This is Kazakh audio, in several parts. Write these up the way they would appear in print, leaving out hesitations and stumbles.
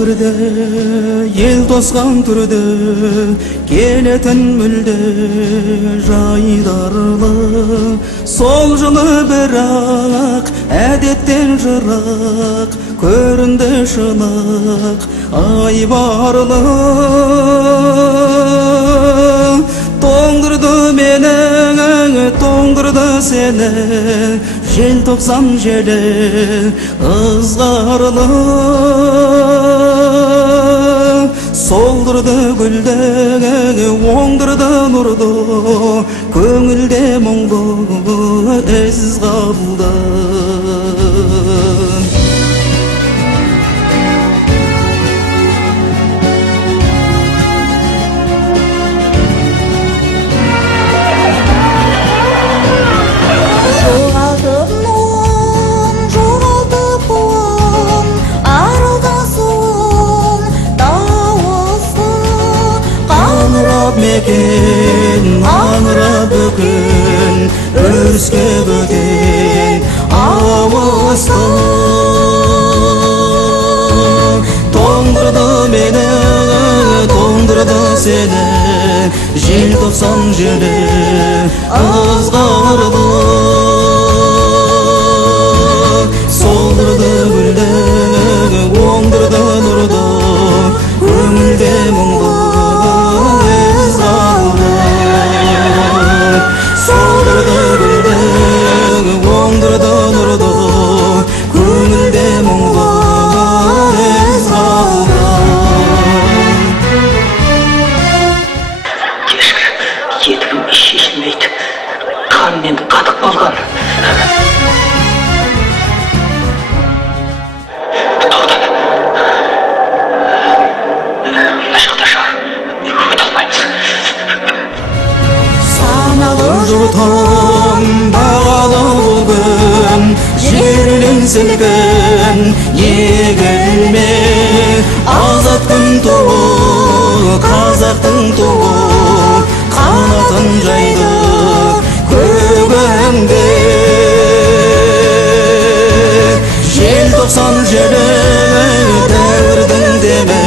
Birde ел тосқан түрде келетін мүлде жайдарлы сол жылы бірақ әдеттен жырақ көрінді шынық айбарлы тоңдырды мені тоңдырды сені желтоқсан желі ызғарлы солдырды гүлді оңдырды нұрды көңілде мұңды із қалды мекен аңыра бүкін өріске бөтен ауысты тоңдырды мені тоңдырды сені желтоқсан желі ызғарлы солдырды гүлді оңдырды нұрды көңілде мұңды солдырды гүлді оңдырды нұрды көңілде мұңды із қалды кешір етігім шешілмейді қанмен қатық болған жұртым бағалы бүгін жерінен сілкін егілме азат күн туы қазақтың туы қанатын жайды көгімде желтоқсан желі дәуірдің демі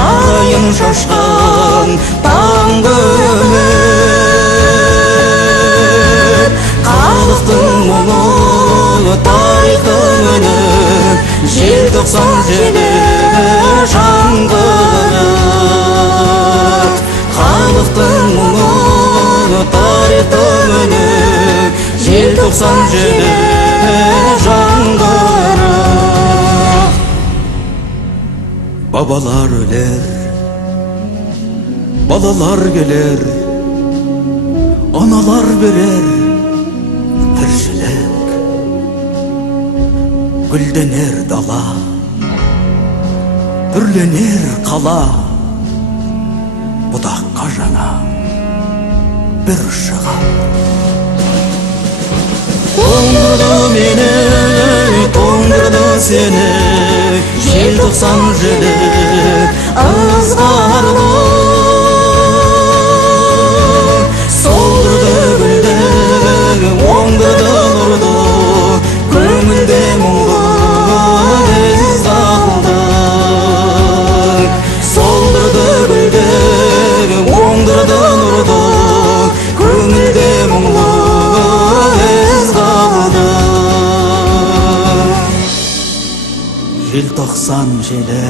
ағайын шашқан таңғы тарихтың үні желтоқсан желі жаңғырық халықтың мұңы тарихтың үні желтоқсан желі жаңғырық бабалар өлер балалар келер аналар берер тіршілік гүлденер дала түрленер қала бұдаққа жаңа бір шыға тоңдырды мені тоңдырды сені желтоқсан желі ызғарлы солдырды гүлді оңдырды нұрды көңілде мұңды із қалды солдырды гүлді оңдырды нұрды көңілде мұңды із қалды желтоқсан желі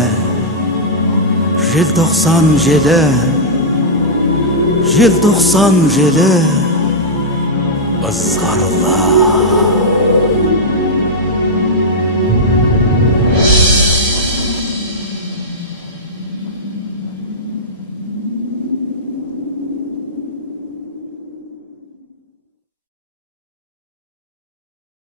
желтоқсан желі желтоқсан желі ызғарлы